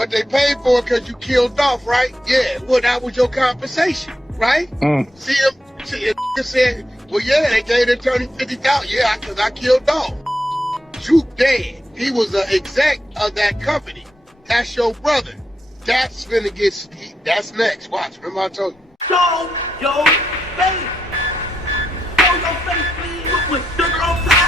but they paid for it because you killed Dolph, right? Yeah, well, that was your compensation, right? See him said, well, yeah, they gave the attorney $50,000. Yeah, because I killed Dolph. You dead. He was an exec of that company. That's your brother. That's finna get, that's next. Watch, remember I told you. Show your face. Show your face, please, with sugar on top.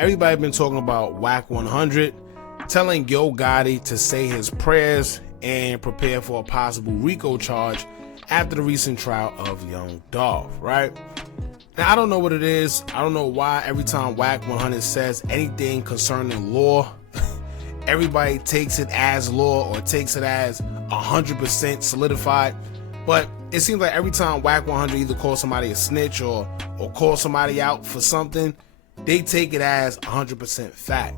Everybody been talking about Wack100, telling Yo Gotti to say his prayers and prepare for a possible RICO charge after the recent trial of young Dolph, right? Now, I don't know what it is. I don't know why every time Wack100 says anything concerning law, everybody takes it as law or takes it as 100% solidified. But it seems like every time Wack100 either calls somebody a snitch or calls somebody out for something, they take it as 100% fact.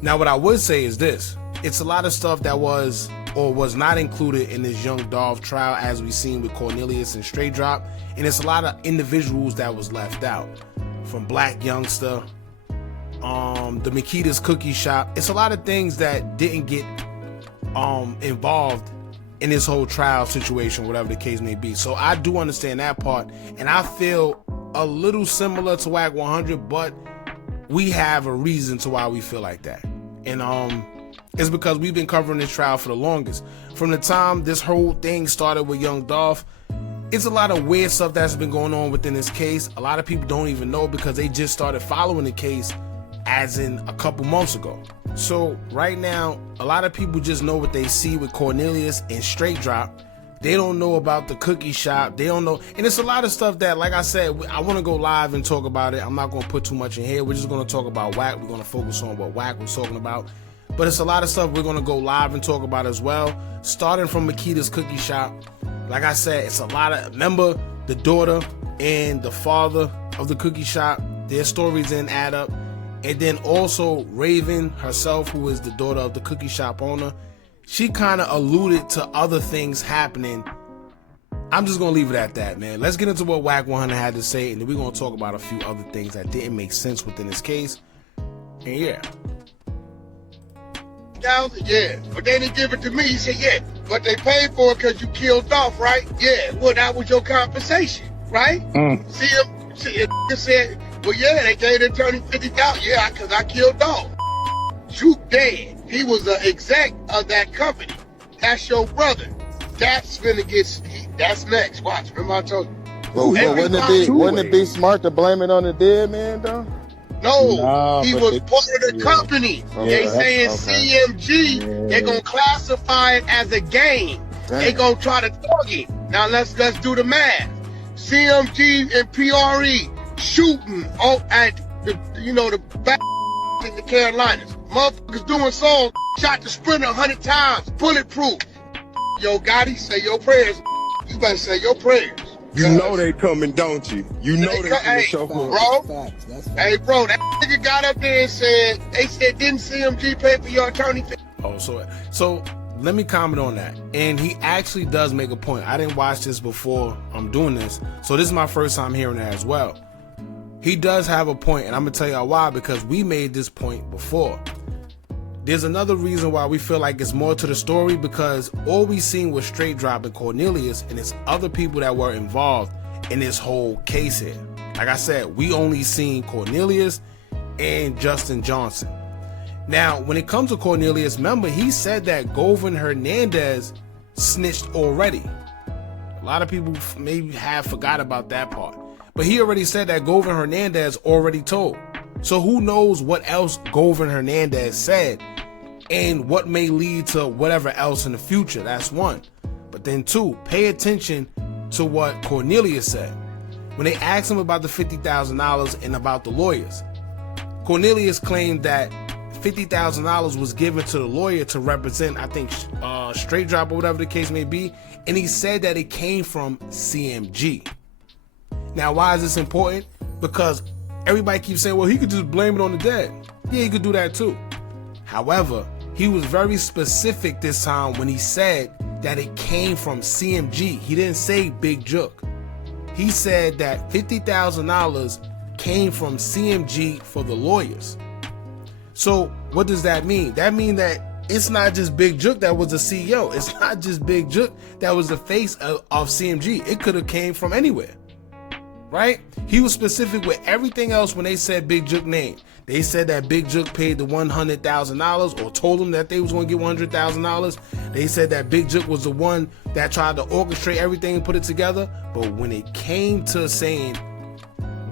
Now, what I would say is this. It's a lot of stuff that was or was not included in this young Dolph trial, as we've seen with Cornelius and Straight Drop. And it's a lot of individuals that was left out. From Black Youngster, the Makita's Cookie Shop. It's a lot of things that didn't get involved in this whole trial situation, whatever the case may be. So I do understand that part. And I feel a little similar to Wack100, but we have a reason to why we feel like that. And it's because we've been covering this trial for the longest. From the time this whole thing started with young Dolph, it's a lot of weird stuff that's been going on within this case. A lot of people don't even know because they just started following the case as in a couple months ago. So right now, a lot of people just know what they see with Cornelius and Straight Drop. They don't know about the cookie shop. They don't know. And it's a lot of stuff that, like I said, I want to go live and talk about it. I'm not going to put too much in here. We're just going to talk about Wack. We're going to focus on what Wack was talking about. But it's a lot of stuff we're going to go live and talk about as well. Starting from Makita's Cookie Shop. Like I said, it's a lot of, remember the daughter and the father of the cookie shop, their stories didn't add up. And then also Raven herself, who is the daughter of the cookie shop owner, she kind of alluded to other things happening. I'm just going to leave it at that, man. Let's get into what Wack100 had to say, and then we're going to talk about a few other things that didn't make sense within this case. And yeah. Yeah, but they didn't give it to me. He said, yeah, but they paid for it because you killed Dolph, right? Yeah, well, that was your compensation, right? See him said, well, yeah, they gave the attorney $50,000. Yeah, because I killed Dolph. You dead. He was an exec of that company. That's your brother. That's finna get, that's next. Watch, remember I told you. Well, wouldn't it be smart to blame it on the dead man, though? No, he was part of the company. They saying CMG, they're going to classify it as a game. They're going to try to thug it. Now, let's do the math. CMG and PRE shooting at the, the back in the Carolinas. Motherfuckers doing songs, shot the Sprinter 100 times, bulletproof. Yo, Gotti, say your prayers. You better say your prayers. You know they coming, don't you? You know they coming, show bro. Hey, bro, that nigga got up there and said, they said, didn't CMG pay for your attorney fee? Oh, so let me comment on that. And he actually does make a point. I didn't watch this before I'm doing this, so this is my first time hearing that as well. He does have a point, and I'm gonna tell y'all why, because we made this point before. There's another reason why we feel like it's more to the story, because all we seen was Straight Drop and Cornelius, and it's other people that were involved in this whole case here. Like I said, we only seen Cornelius and Justin Johnson. Now, when it comes to Cornelius, remember, he said that Govan Hernandez snitched already. A lot of people maybe have forgot about that part. But he already said that Govan Hernandez already told. So who knows what else Govan Hernandez said and what may lead to whatever else in the future. That's one. But then two, pay attention to what Cornelius said. When they asked him about the $50,000 and about the lawyers, Cornelius claimed that $50,000 was given to the lawyer to represent, I think, Straight Drop or whatever the case may be. And he said that it came from CMG. Now, why is this important? Because everybody keeps saying, well, he could just blame it on the dead. Yeah, he could do that too. However, he was very specific this time when he said that it came from CMG. He didn't say Big Jook. he said that $50,000 came from CMG for the lawyers. So what does that mean? That means that it's not just Big Jook that was the CEO. It's not just Big Jook that was the face of CMG. It could have came from anywhere, right? He was specific with everything else when they said Big Jook name. They said that Big Jook paid the $100,000 or told them that they was going to get $100,000. They said that Big Jook was the one that tried to orchestrate everything and put it together. But when it came to saying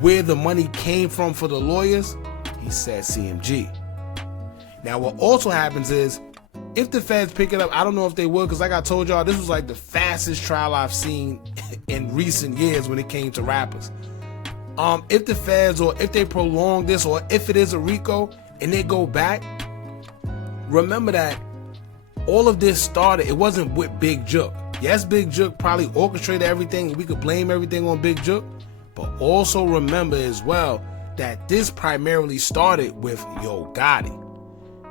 where the money came from for the lawyers, he said CMG. Now, what also happens is, if the feds pick it up, I don't know if they will, because like I told y'all, this was like the fastest trial I've seen in recent years when it came to rappers. If the feds, or if they prolong this, or if it is a RICO and they go back, remember that all of this started, it wasn't with Big Jook. Yes, Big Jook probably orchestrated everything, and we could blame everything on Big Jook, but also remember as well that this primarily started with Yo Gotti.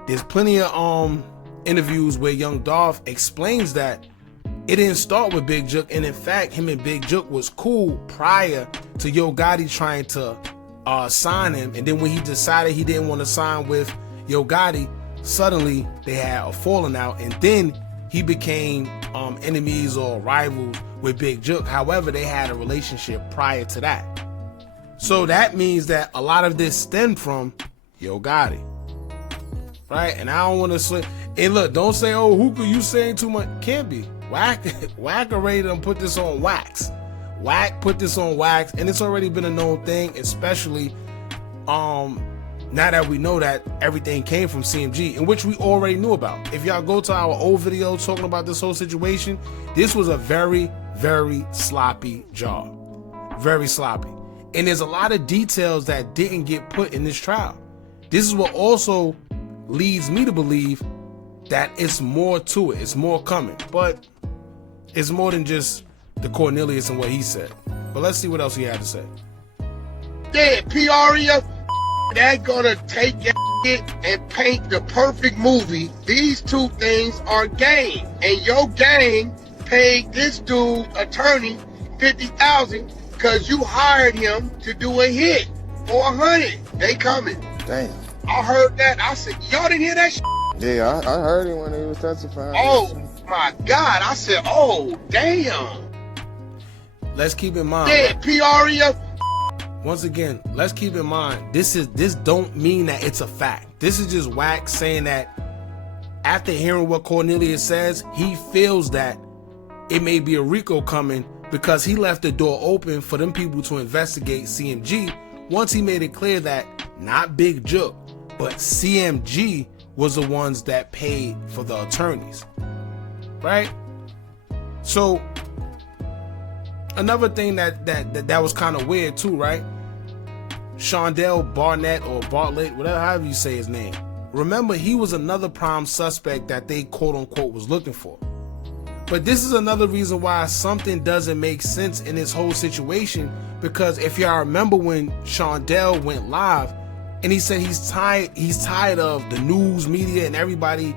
There's plenty of interviews where Young Dolph explains that it didn't start with Big Jook, and in fact, him and Big Jook was cool prior to Yo Gotti trying to sign him, and then when he decided he didn't want to sign with Yo Gotti, suddenly they had a falling out, and then he became enemies or rivals with Big Jook. However, they had a relationship prior to that. So that means that a lot of this stemmed from Yo Gotti. Right, and I don't want to say, hey, look, don't say, oh, Hookah, you saying too much. Can't be. Wack already done put this on wax. Wack put this on wax, and it's already been a known thing, especially now that we know that everything came from CMG, in which we already knew about. If y'all go to our old video talking about this whole situation, this was a very, very sloppy job. Very sloppy. And there's a lot of details that didn't get put in this trial. This is what also leads me to believe that it's more to it. It's more coming. But it's more than just the Cornelius and what he said. But let's see what else he had to say. Yeah, Peoria, they're gonna take that shit and paint the perfect movie. These two things are gang. And your gang paid this dude attorney $50,000 because you hired him to do a hit for $100. They coming. Damn. I heard that. I said, y'all didn't hear that shit? Yeah, I heard it when he was testifying. Oh my God. I said, oh, damn. Let's keep in mind. Yeah, Peoria. Once again, let's keep in mind, this don't mean that it's a fact. This is just Wack saying that after hearing what Cornelius says, he feels that it may be a RICO coming because he left the door open for them people to investigate CMG once he made it clear that not Big Jook, but CMG was the ones that paid for the attorneys, right? So another thing that was kind of weird too, right? Shondell Barnett or Bartlett, whatever, however you say his name. Remember, he was another prime suspect that they quote unquote was looking for. But this is another reason why something doesn't make sense in this whole situation, because if y'all remember when Shondell went live and he said he's tired of the news media and everybody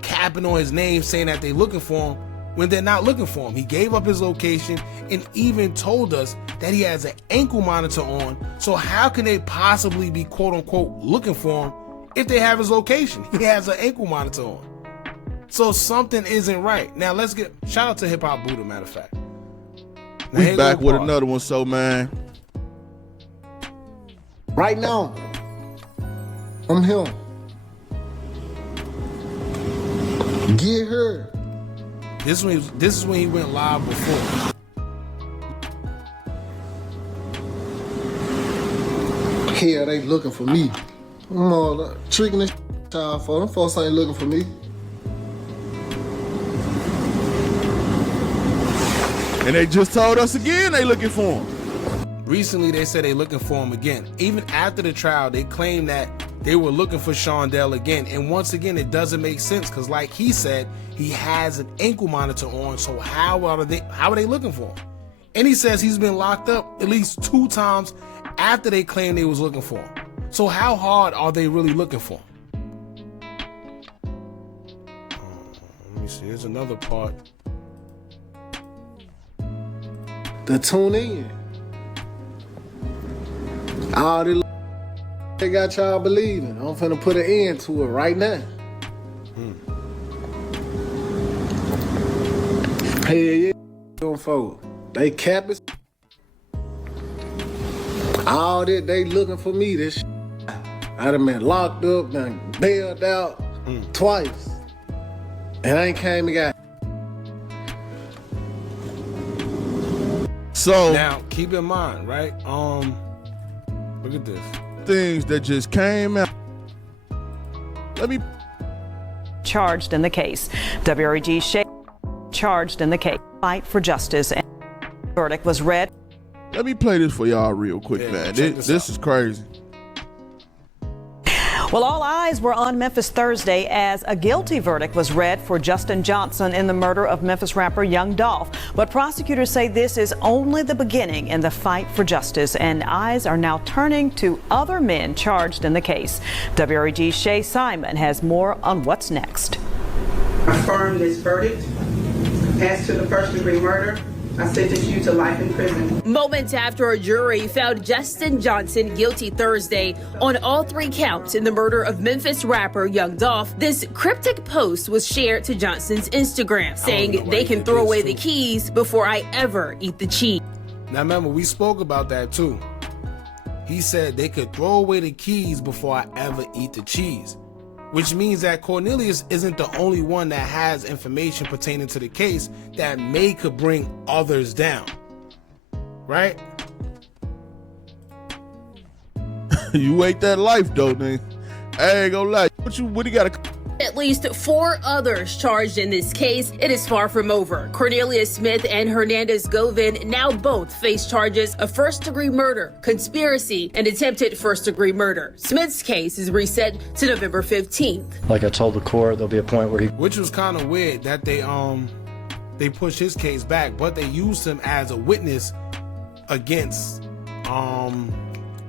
capping on his name saying that they're looking for him when they're not looking for him. He gave up his location and even told us that he has an ankle monitor on. So how can they possibly be quote unquote looking for him if they have his location? He has an ankle monitor on. So something isn't right. Now let's get, shout out to Hip Hop Buddha, matter of fact. Now, we back with another one, so man. Right now, I'm him. Get her. This is when he went live before. Hell, they looking for me. I'm all tricking this child for them. Folks ain't looking for me. And they just told us again they looking for him. Recently, they said they looking for him again. Even after the trial, they claimed that they were looking for Shondell again. And once again, it doesn't make sense because, like he said, he has an ankle monitor on. So how are they looking for him? And he says he's been locked up at least 2 times after they claimed they was looking for him. So how hard are they really looking for him? Let me see. Here's another part. To tune in. All this they got y'all believing. I'm finna put an end to it right now. Hell yeah, them folks. They cap it. All that they looking for me, this shit. I done been locked up, done bailed out twice. And I ain't came and got. So now keep in mind, right? Look at this. Things that just came out. Let me charged in the case. WREG Shay charged in the case. Fight for justice and verdict was read. Let me play this for y'all real quick, man. This is crazy. Well, all eyes were on Memphis Thursday as a guilty verdict was read for Justin Johnson in the murder of Memphis rapper Young Dolph. But prosecutors say this is only the beginning in the fight for justice, and eyes are now turning to other men charged in the case. WREG's Shay Simon has more on what's next. Affirm this verdict. As to the first-degree murder, I sentence you to life in prison. Moments after a jury found Justin Johnson guilty Thursday on all 3 counts in the murder of Memphis rapper Young Dolph, this cryptic post was shared to Johnson's Instagram, saying they can throw away the keys before I ever eat the cheese. Now remember, we spoke about that too. He said they could throw away the keys before I ever eat the cheese. Which means that Cornelius isn't the only one that has information pertaining to the case that could bring others down. Right? You ate that life, though, nigga. I ain't gonna lie. What do you got? At least 4 others charged in this case. It is far from over. Cornelius Smith and Hernandez Govin now both face charges of first-degree murder, conspiracy, and attempted first-degree murder. Smith's case is reset to November 15th. Like I told the court, there'll be a point where Which was kind of weird that they pushed his case back, but they used him as a witness against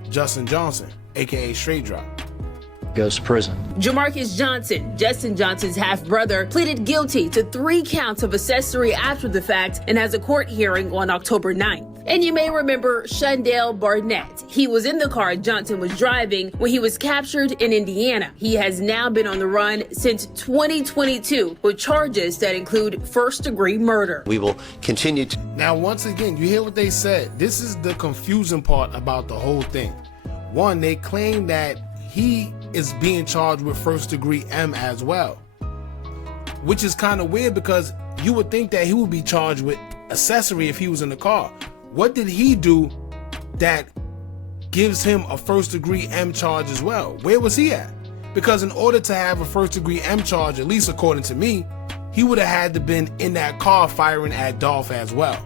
Justin Johnson, aka Straight Drop. Goes to prison. Jamarcus Johnson, Justin Johnson's half-brother, pleaded guilty to 3 counts of accessory after the fact and has a court hearing on October 9th. And you may remember Shondell Barnett. He was in the car Johnson was driving when he was captured in Indiana. He has now been on the run since 2022 with charges that include first-degree murder. We will continue to... Now, once again, you hear what they said. This is the confusing part about the whole thing. One, they claim that he is being charged with first degree M as well, which is kind of weird because you would think that he would be charged with accessory if he was in the car. What did he do that gives him a first degree M charge as well? Where was he at? Because in order to have a first degree M charge, at least according to me, he would have had to been in that car firing at Dolph as well.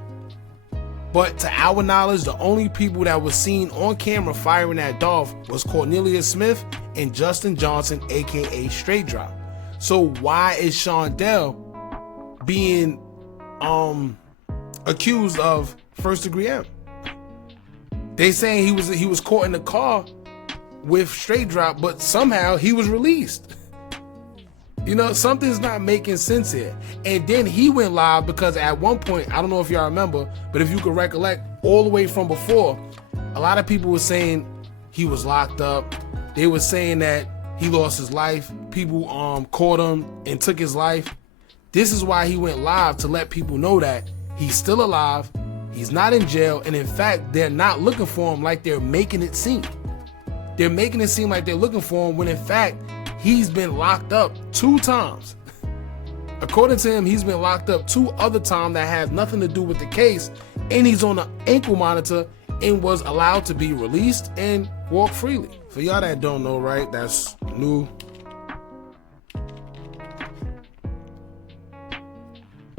But to our knowledge, the only people that were seen on camera firing at Dolph was Cornelius Smith and Justin Johnson, aka Straight Drop. So why is Shondell being accused of first degree M? They saying he was caught in the car with Straight Drop, but somehow he was released. You know, something's not making sense here. And then he went live because at one point, I don't know if y'all remember, but if you could recollect all the way from before, a lot of people were saying he was locked up. They were saying that he lost his life. People caught him and took his life. This is why he went live, to let people know that he's still alive, he's not in jail, and in fact, they're not looking for him like they're making it seem. They're making it seem like they're looking for him when in fact, he's been locked up 2 times. According to him, he's been locked up 2 other times that has nothing to do with the case, and he's on an ankle monitor and was allowed to be released and walk freely. For y'all that don't know, right, that's new.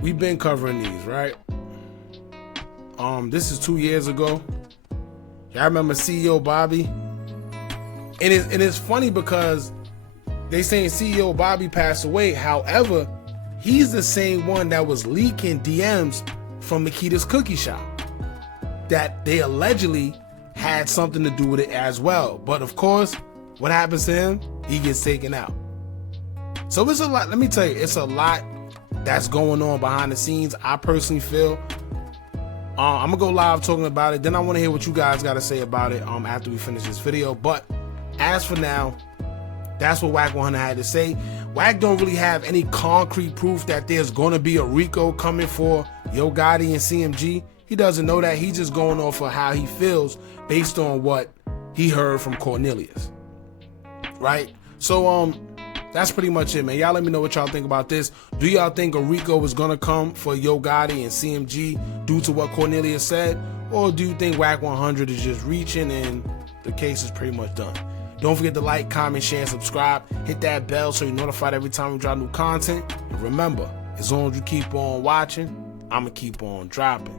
We've been covering these, right? This is 2 years ago. Y'all remember CEO Bobby? And it's funny because they saying CEO Bobby passed away. However, he's the same one that was leaking DMs from Makita's cookie shop that they allegedly had something to do with it as well. But of course, what happens to him? He gets taken out. So it's a lot. Let me tell you, it's a lot that's going on behind the scenes. I personally feel I'm gonna go live talking about it. Then I want to hear what you guys got to say about it after we finish this video. But as for now, that's what Wack100 had to say. Wack don't really have any concrete proof that there's gonna be a RICO coming for Yo Gotti and CMG. He doesn't know that. He's just going off of how he feels based on what he heard from Cornelius, right? So that's pretty much it, man. Y'all let me know what y'all think about this. Do y'all think a RICO is gonna come for Yo Gotti and CMG due to what Cornelius said, or do you think Wack100 is just reaching and the case is pretty much done? Don't forget to like, comment, share, and subscribe. Hit that bell so you're notified every time we drop new content. And remember, as long as you keep on watching, I'ma keep on dropping.